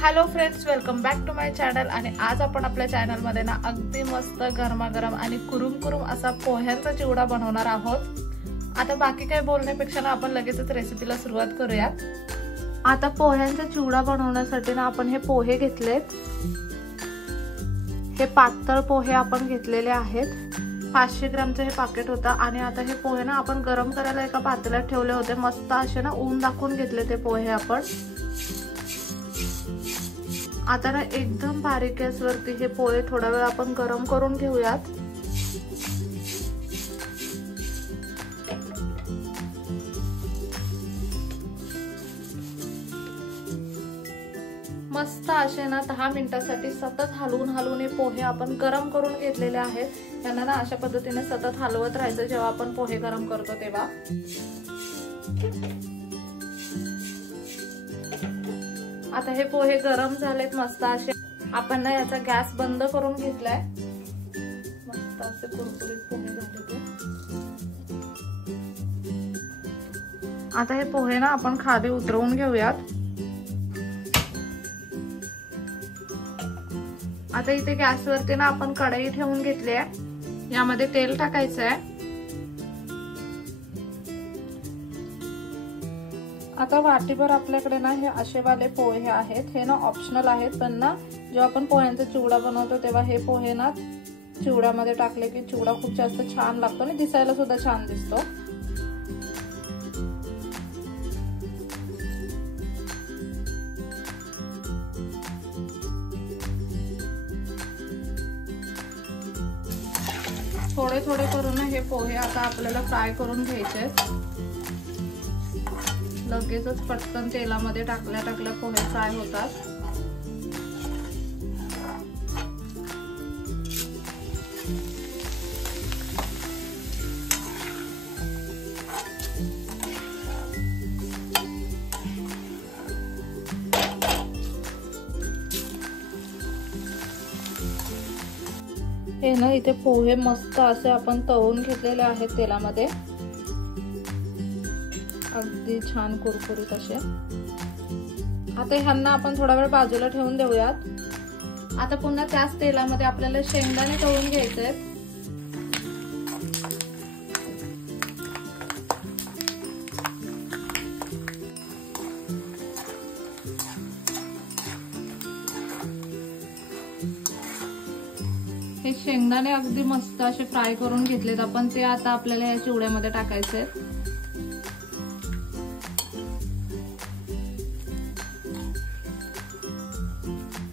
Hello friends, welcome back to my channel. आणि आज आपण आपल्या चॅनल मध्ये ना अगदी मस्त गरमागरम आणि कुरुम असा पोह्यांचा चिवडा बनवणार आहोत। आता बाकी काय बोलण्यापेक्षा ना आपण लगेचच रेसिपीला सुरुवात करूयात। आता पोह्यांचा चिवडा बनवण्यासाठी ना आपण हे पोहे घेतलेत। हे पातळ पोहे आपण घेतलेले आहेत। 500 ग्रामचं हे पॅकेट होतं। आणि आता हे पोहे ना आपण गरम करायला एका पातेल्यात ठेवले होते। मस्त असे ना ऊन दाखवून घेतले ते पोहे आपण। आता ना एकदम बारीक गॅसवरती हे पोहे थोडा वेळ आपण गरम करून घेऊयात। मस्त असे ना 10 मिनिटांसाठी सतत हलवून हे पोहे आपण गरम करून घेतलेले आहेत। यांना ना अशा पद्धतीने सतत हलवत राहायचं जेव्हा आपण पोहे गरम करतो तेव्हा। आता हे पोहे गरम झालेत मस्त असे। आपण ना याचा गॅस बंद करून घेतलाय। मस्त असे कुरकुरीत पोहे झाले ते। आता हे पोहे ना आपण खाली उतरवून घेऊयात। आता इथे गॅसवरती ना आपण कढई ठेवून घेतली आहे। यामध्ये तेल टाकायचं आहे। आता वाटीभर आपल्याकडे ना हे असे वाले पोहे आहेत। हे ना ऑप्शनल आहेत, पण ना जेव्हा आपण पोह्यांचा चिवडा बनवतो तेव्हा हे पोहे ना चिवड्यामध्ये टाकले की चिवडा खूप जास्त छान लागतो आणि दिसायला सुद्धा छान दिसतो। थोडे थोडे करून हे पोहे आता आपल्याला फ्राय करून घ्यायचे। लगेचच पटकन तेलामध्ये टाकल्या पोहे फ्राय होतात। हे ना इथे पोहे मस्त असे आपण तळून घेतलेले आहेत तेलामध्ये। अगदी छान कुरकुरीत असे। आता ह्यांना आपण थोडा वेळ बाजूला ठेवून देऊयात। आता पुन्हा त्याच तेलामध्ये आपल्याला शेंगदाणे तळून घ्यायचे आहेत। हे शेंगदाणे अगदी मस्त असे फ्राय करून घेतलेत आपण। ते आता आपल्याला या चिवड्यामध्ये टाकायचे आहेत।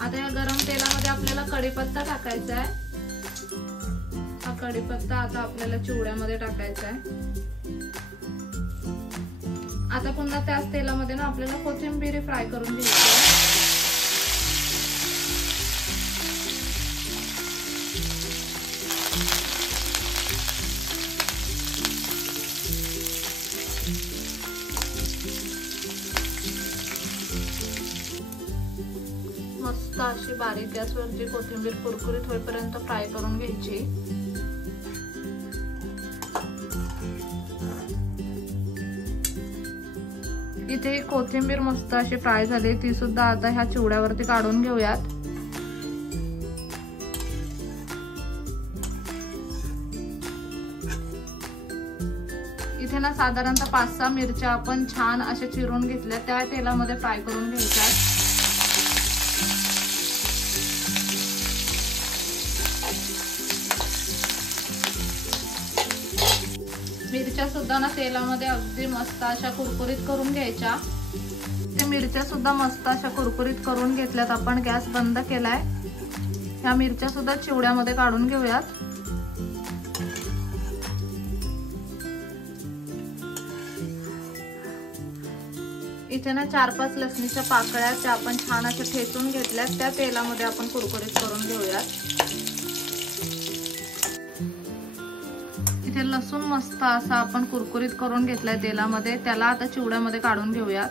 आता या गरम तेलामध्ये आपल्याला कढीपत्ता टाकायचा आहे। हा कढीपत्ता आता आपल्याला चिवड्यामध्ये टाकायचा आहे। आता पुन्हा त्याच तेलामध्ये ना आपल्याला कोथिंबीर फ्राय करून घ्यायची आहे। मस्त अशी बारीक गॅसवरची कोथिंबीर कुरकुरीत होईपर्यंत फ्राय करून घ्यायची। इथे कोथिंबीर मस्त अशी फ्राय झाली, ती सुद्धा आता ह्या चिवड्यावरती काढून घेऊयात। इथे ना साधारणतः 5-6 मिरच्या आपण छान अशा चिरून घेतल्या, त्या तेलामध्ये फ्राय करून घ्यायच्या। मिरच्या सुद्धा ना तेलामध्ये अगदी मस्त अशा कुरकुरीत करून घ्यायच्या। ते मिरच्या सुद्धा मस्त अशा कुरकुरीत करून घेतल्यात आपण। गॅस बंद केलाय। ह्या मिरच्या सुद्धा चिवड्यामध्ये काढून घेऊयात। इथे ना 4-5 लसणीच्या पाकळ्या त्या आपण छान अशा ठेचून घेतल्यात, त्या तेलामध्ये आपण कुरकुरीत करून घेऊयात। इथे लसूण मस्त असा आपण कुरकुरीत करून घेतलाय तेलामध्ये, त्याला आता चिवड्यामध्ये काढून घेऊयात।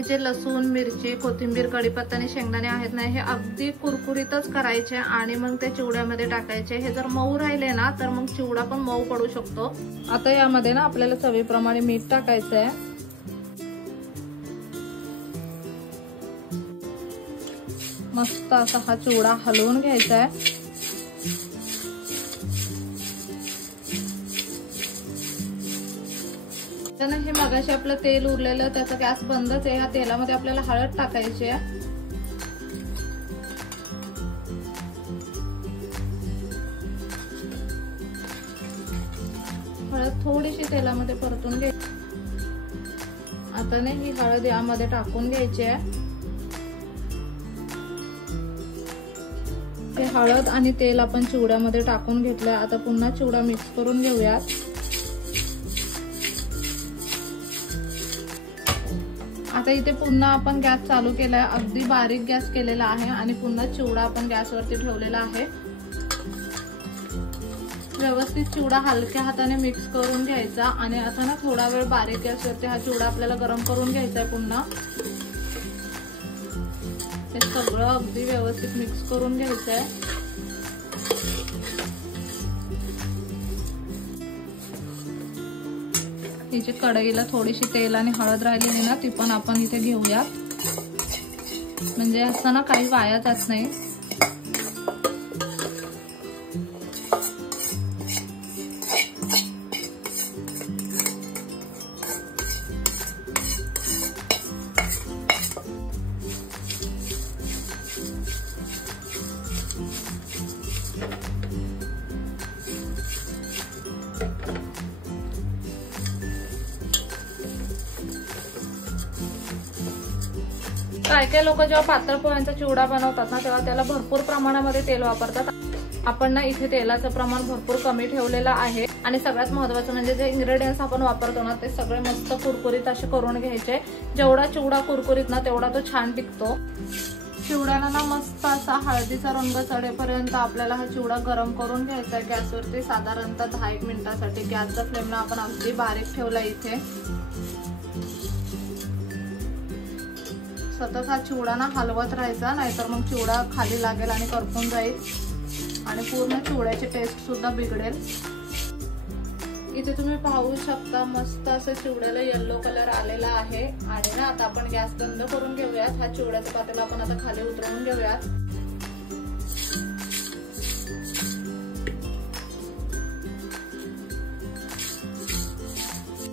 हे जे लसूण, मिरची, कोथिंबीर, कढीपत्ता आणि शेंगदाणे आहेत ना, हे अगदी कुरकुरीतच करायचे आणि मग ते चिवड्यामध्ये टाकायचे. हे जर मऊ राहिले ना तर मग चिवडा पण मऊ पडू शकतो. आता यामध्ये ना आपल्याला चवीप्रमाणे मीठ टाकायचं आहे. मस्त असा हा चिवडा हलवून घ्यायचा आहे. हे मगाशी आपलं तेल उरलेलं, त्याचा गॅस बंदच आहे. ह्या तेलामध्ये आपल्याला हळद टाकायची आहे. हळद थोडीशी तेलामध्ये परतून घ्यायची. आता नाही ही हळद यामध्ये टाकून घ्यायची आहे. हे हळद आणि तेल आपण चिवड्यामध्ये टाकून घेतलंय. आता पुन्हा चिवडा मिक्स करून घेऊयात. आता इथे पुन्हा आपण गॅस चालू केलाय. अगदी बारीक गॅस केलेला आहे आणि पुन्हा चिवडा आपण गॅसवरती ठेवलेला आहे. व्यवस्थित चिवडा हलक्या हाताने मिक्स करून घ्यायचा आणि आता ना थोडा वेळ बारीक गॅसवरती हा चिवडा आपल्याला गरम करून घ्यायचा आहे. पुन्हा हे सगळं अगदी व्यवस्थित मिक्स करून घ्यायचं आहे. ही जी कढईला थोडीशी तेल आणि हळद राहिलेली ना ती पण आपण इथे घेऊयात, म्हणजे असं ना काही वाया जात नाही. काही लोक जेव्हा पातळ पोह्यांचा चिवडा बनवतात ना तेव्हा त्याला भरपूर प्रमाणामध्ये तेल वापरतात. आपण ना इथे तेलाचं प्रमाण भरपूर कमी ठेवलेलं आहे आणि सगळ्यात महत्त्वाचं म्हणजे जे इंग्रेडियंट्स आपण वापरतो ना ते सगळे मस्त कुरकुरीत असे करून घ्यायचे. जेवढा चिवडा कुरकुरीत ना तेवढा तो छान टिकतो. चिवड्याला ना मस्त असा हळदीचा रंग चढेपर्यंत आपल्याला हा चिवडा गरम करून घ्यायचा आहे गॅसवरती साधारणतः 10-1 मिनिटासाठी. गॅसचा फ्लेम ना आपण अगदी बारीक ठेवला इथे. सतत हा चिवडा ना हलवत राहायचा, नाहीतर मग चिवडा खाली लागेल आणि करपून जाईल आणि पूर्ण चिवड्याची टेस्ट सुद्धा बिघडेल. इथे तुम्ही पाहू शकता मस्त असं चिवड्याला येलो कलर आलेला आहे. आणि ना आता आपण गॅस बंद करून घेऊयात. हा चिवड्याचा पातेला आपण आता खाली उतरवून घेऊयात.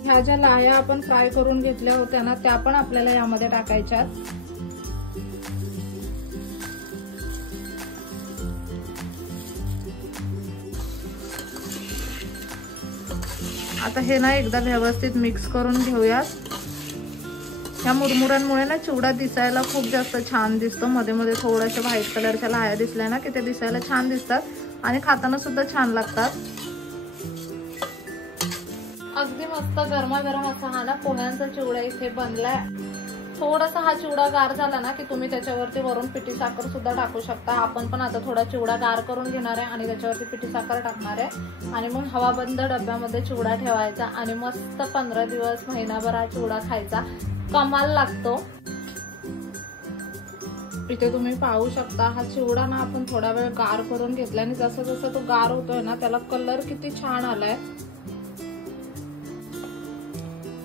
ह्या ज्या लाह्या आपण फ्राय करून घेतल्या होत्या ना त्या पण आपल्याला यामध्ये टाकायच्या. आता हे ना एकदा व्यवस्थित मिक्स करून घेऊयात. ह्या मुरमुऱ्यांमुळे ना चिवडा दिसायला खूप जास्त छान दिसतो. मध्ये मध्ये थोड्याशा व्हाईट कलरच्या लाह्या दिसल्या ना की ते दिसायला छान दिसतात आणि खाताना सुद्धा छान लागतात. अगदी मस्त गरमागरम असा हा ना पोह्यांचा चिवडा इथे बनलाय. थोडासा हा चिवडा गार झाला ना की तुम्ही त्याच्यावरती वरून पिठी साखर सुद्धा टाकू शकता. आपण पण आता थोडा चिवडा गार करून घेणार आहे आणि त्याच्यावरती पिठी साखर टाकणार आहे आणि मग हवाबंद डब्यामध्ये चिवडा ठेवायचा आणि मस्त 15 दिवस महिनाभर हा चिवडा खायचा. कमाल लागतो. इथे तुम्ही पाहू शकता हा चिवडा ना आपण थोडा वेळ गार करून घेतला आणि जसं जसं तो गार होतोय ना त्याला कलर किती छान आलाय.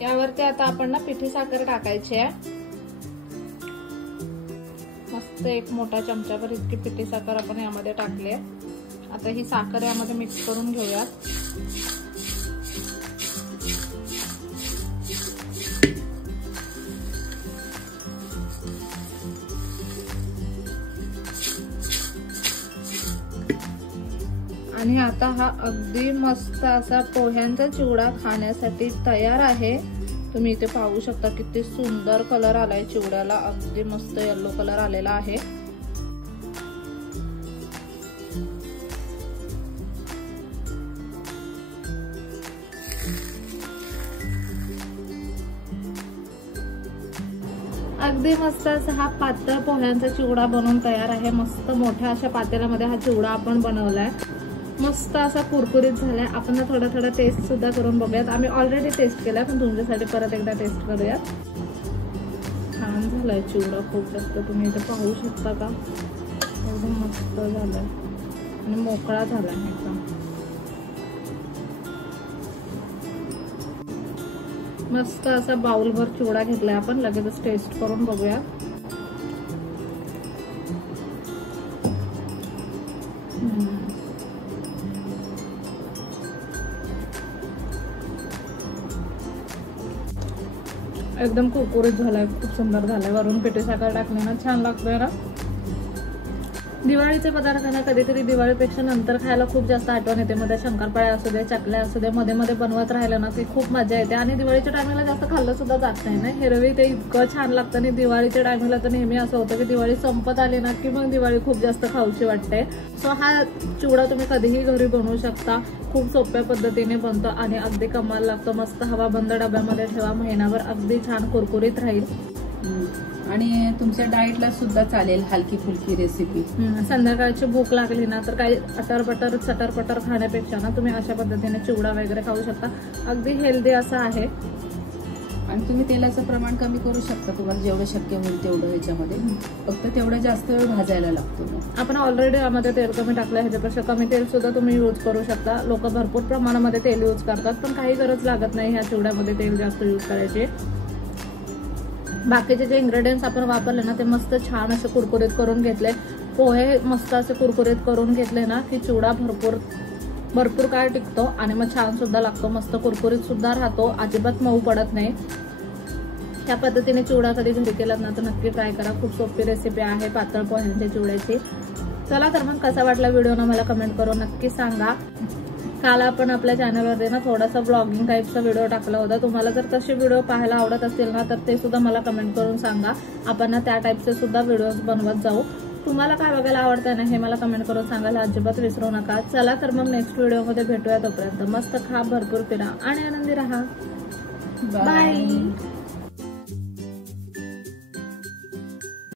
यावरती आता आपण ना पिठी साखर टाकायची आहे. मस्त एक मोठा चमचाभर इतकी पिठी साखर आपण यामध्ये टाकली आहे. आता ही साखर यामध्ये मिक्स करून घेऊयात. आणि आता हा अगदी मस्त असा पोह्यांचा चिवडा खाण्यासाठी तयार आहे. तुम्ही इथे पाहू शकता किती सुंदर कलर आलाय चिवड्याला. अगदी मस्त येलो कलर आलेला आहे. अगदी मस्त असा हा पातळ पोह्यांचा चिवडा बनवून तयार आहे. मस्त मोठ्या अशा पातेल्यामध्ये हा चिवडा आपण बनवलाय. मस्त असा कुरकुरीत झालाय. आपण थोडा थोडा टेस्ट सुद्धा करून बघूयात. आम्ही ऑलरेडी टेस्ट केलाय पण तुमच्यासाठी परत एकदा टेस्ट करूयात. हा छान झालाय चिवडा, खूप जास्त तुम्ही इथे पाहू शकता का, एकदम मस्त झालाय आणि मोकळा झालाय एकदम मस्त असा बाउलभर चिवडा घेतलाय आपण. लगेच टेस्ट करून बघूया. एकदम कुरकुरीत झालाय, खूप सुंदर झालाय. वरून पिठी साखर टाकले ना, छान लागतोय ना. दिवाळीचे पदार्थ ना कधीतरी दिवाळीपेक्षा नंतर खायला खूप जास्त आठवण येते. मध्ये शंकरपाळ्या असू दे, चकल्या असू दे, मध्ये मध्ये बनवत राहिलं ना की खूप मजा येते. आणि दिवाळीच्या टायमिंगला जास्त खाल्लं सुद्धा जात नाही ना. एरवी ते इतकं छान लागतं. आणि दिवाळीच्या टायमिंगला तर नेहमी असं होतं की दिवाळी संपत आली ना की मग दिवाळी खूप जास्त खाऊची वाटते. सो हा चिवडा तुम्ही कधीही घरी बनवू शकता. खूप सोप्या पद्धतीने बनतो आणि अगदी कमाल लागतो. मस्त हवा बंद डब्यामध्ये ठेवा, महिनाभर अगदी छान कुरकुरीत राहील. आणि तुमच्या डाएटला सुद्धा चालेल, हलकी फुलकी रेसिपी. संध्याकाळची भूक लागली ना तर काही अटरपटर चटरपटर खाण्यापेक्षा ना तुम्ही अशा पद्धतीने चिवडा वगैरे खाऊ शकता. अगदी हेल्दी असं आहे. आणि तुम्ही तेलाचं प्रमाण कमी करू शकता, तुम्हाला जेवढं शक्य होईल तेवढं ह्याच्यामध्ये. फक्त तेवढं जास्त वेळ भाजायला लागतो. आपण ऑलरेडी यामध्ये तेल कमी टाकलं, ह्याच्यापेक्षा कमी तेल सुद्धा तुम्ही यूज करू शकता. लोक भरपूर प्रमाणामध्ये तेल यूज करतात, पण काही गरज लागत नाही ह्या चिवड्यामध्ये तेल जास्त यूज करायची. बाकीचे जे इंग्रेडियंट्स आपण वापरले ना ते मस्त छान असे कुरकुरीत करून घेतले. पोहे मस्त असे कुरकुरीत करून घेतले ना की चिवडा भरपूर काळ टिकतो आणि मग छान सुद्धा लागतो. मस्त कुरकुरीत सुद्धा राहतो, अजिबात मऊ पडत नाही. त्या पद्धतीने चिवडा कधी घरी केलात ना तर नक्की ट्राय करा. खूप सोपी रेसिपी आहे पातळ पोह्यांच्या चिवड्याची. चला तर मग कसा वाटला व्हिडिओ ना मला कमेंट करून नक्की सांगा. काल आपण आपल्या चॅनलवरती ना थोडासा ब्लॉगिंग टाईपचा व्हिडिओ टाकला होता. तुम्हाला जर तसे व्हिडिओ पाहायला आवडत असतील ना तर ते सुद्धा मला कमेंट करून सांगा. आपण ना त्या टाईपचे सुद्धा व्हिडिओज बनवत जाऊ. तुम्हाला काय बघायला आवडतंय ना हे मला कमेंट करून सांगायला अजिबात विसरू नका. चला तर मग नेक्स्ट व्हिडिओमध्ये भेटूया. तोपर्यंत मस्त खा, भरपूर फिरा आणि आनंदी राहा. बाय.